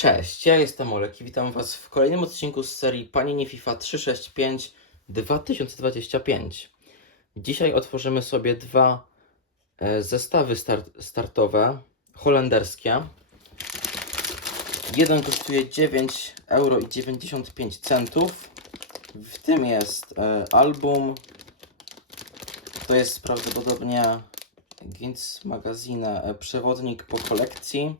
Cześć, ja jestem Olek i witam Was w kolejnym odcinku z serii Panienie FIFA 365 2025. Dzisiaj otworzymy sobie dwa e, zestawy start, startowe holenderskie. Jeden kosztuje 9,95 euro. W tym jest e, album. To jest prawdopodobnie Ginz Magazine e, Przewodnik po kolekcji.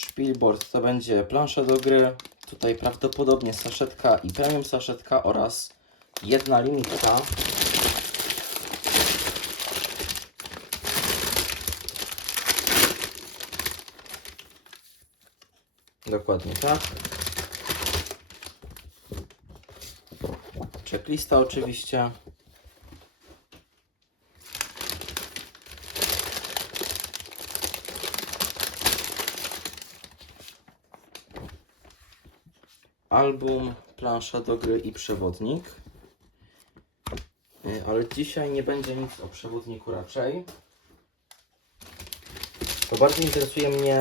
Spielboard to będzie plansza do gry. Tutaj prawdopodobnie saszetka i premium saszetka oraz jedna limitka. Dokładnie tak. Checklista oczywiście. Album, plansza do gry i przewodnik. Y, Ale dzisiaj nie będzie nic o przewodniku raczej. To bardziej interesuje mnie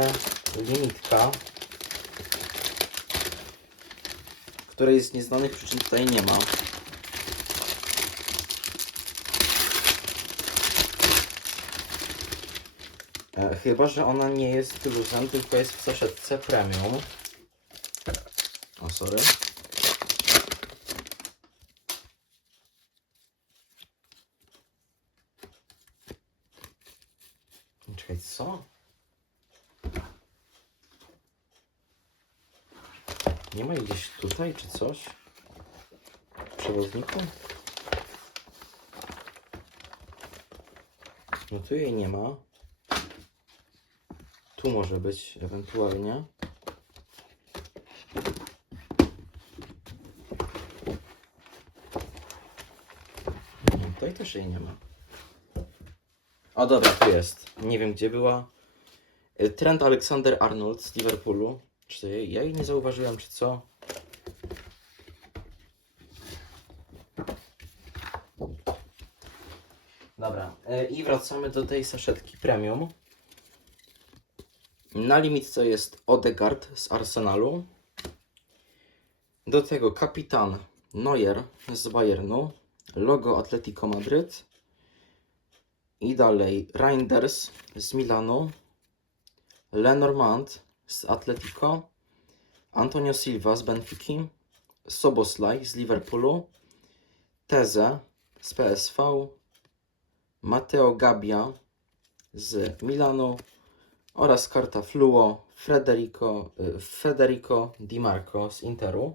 limitka, której z nieznanych przyczyn tutaj nie ma. E, Chyba, że ona nie jest luzem, tylko jest w saszetce premium. O, sorry. Czekaj, co? Nie ma gdzieś tutaj, czy coś? W przewodniku? No tu jej nie ma. Tu może być ewentualnie. No, Tutaj też jej nie ma. O dobra, tu jest. Nie wiem gdzie była. Y, Trent Alexander Arnold z Liverpoolu. Czy ja jej nie zauważyłem, czy co? Dobra, y, i wracamy do tej saszetki premium. Na limitce jest Odegaard z Arsenalu. Do tego kapitan Neuer z Bayernu. Logo Atletico Madryt. I dalej Reinders z Milanu. Lenormand z Atletico. Antonio Silva z Benfiki. Soboslaj z Liverpoolu. Teze z PSV. Matteo Gabbia z Milanu oraz karta Fluo Federico, y, Federico Di Marco z Interu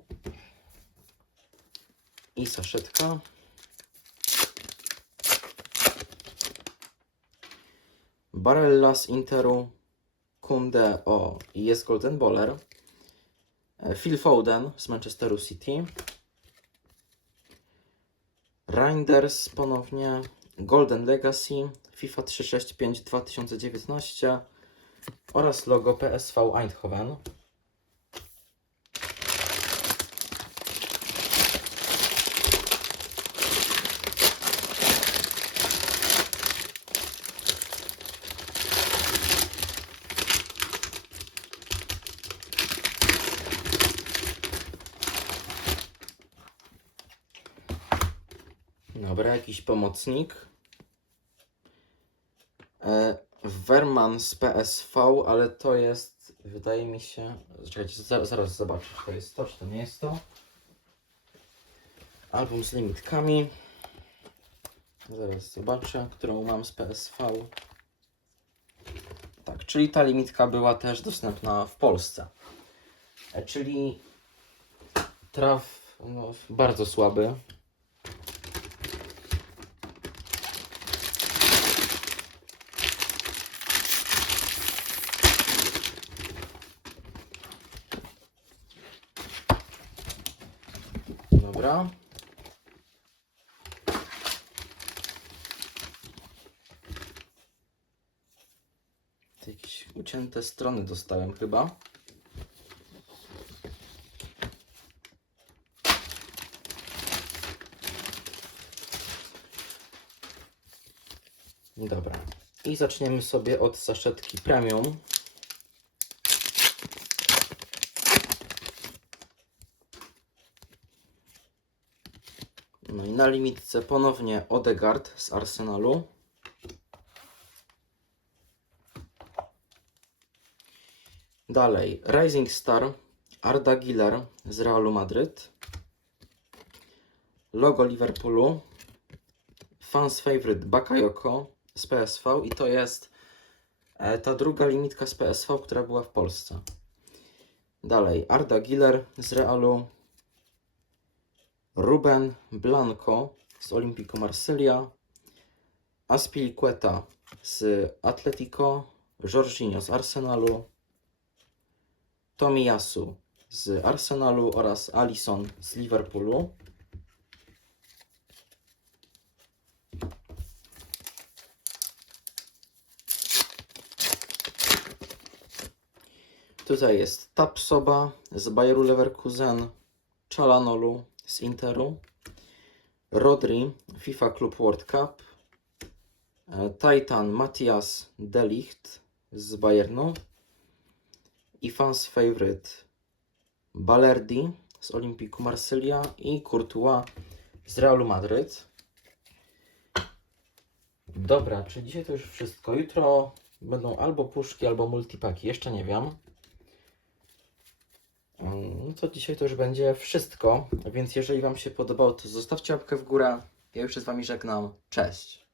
i saszetka. Barella z Interu, Kunde o i jest Golden Baller. E, Phil Foden z Manchesteru City. Reinders ponownie, Golden Legacy, FIFA 365 2019 oraz logo PSV Eindhoven. Dobra, jakiś pomocnik. E, z PSV, ale to jest, wydaje mi się, czekajcie, zaraz, zaraz zobaczę, czy to jest to, czy to nie jest to. Album z limitkami. Zaraz zobaczę, którą mam z PSV. Tak, czyli ta limitka była też dostępna w Polsce. E, czyli traf no, bardzo słaby. Dobra. Jakieś ucięte strony dostałem chyba. Dobra. I zaczniemy sobie od saszetki premium. No i na limitce ponownie Odegaard z Arsenalu. Dalej Rising Star Arda Güler z Realu Madryt. Logo Liverpoolu. Fans Favorite Bakayoko z PSV i to jest e, ta druga limitka z PSV, która była w Polsce. Dalej Arda Güler z Realu. Ruben Blanco z Olympico Marsylia, Aspilicueta z Atletico, Jorginho z Arsenalu, Tomiyasu z Arsenalu oraz Alisson z Liverpoolu. Tutaj jest Tapsoba z Bayeru Leverkusen, Chalanolu z Interu, Rodri FIFA Club World Cup, e, Titan Matthias Delicht z Bayernu i fans favorite Balerdi z Olympiku Marsylia i Courtois z Realu Madryt. Dobra, czy dzisiaj to już wszystko? Jutro będą albo puszki, albo multipaki, jeszcze nie wiem. Mm, No to dzisiaj to już będzie wszystko, więc jeżeli Wam się podobało, to zostawcie łapkę w górę. Ja już się z Wami żegnam. Cześć!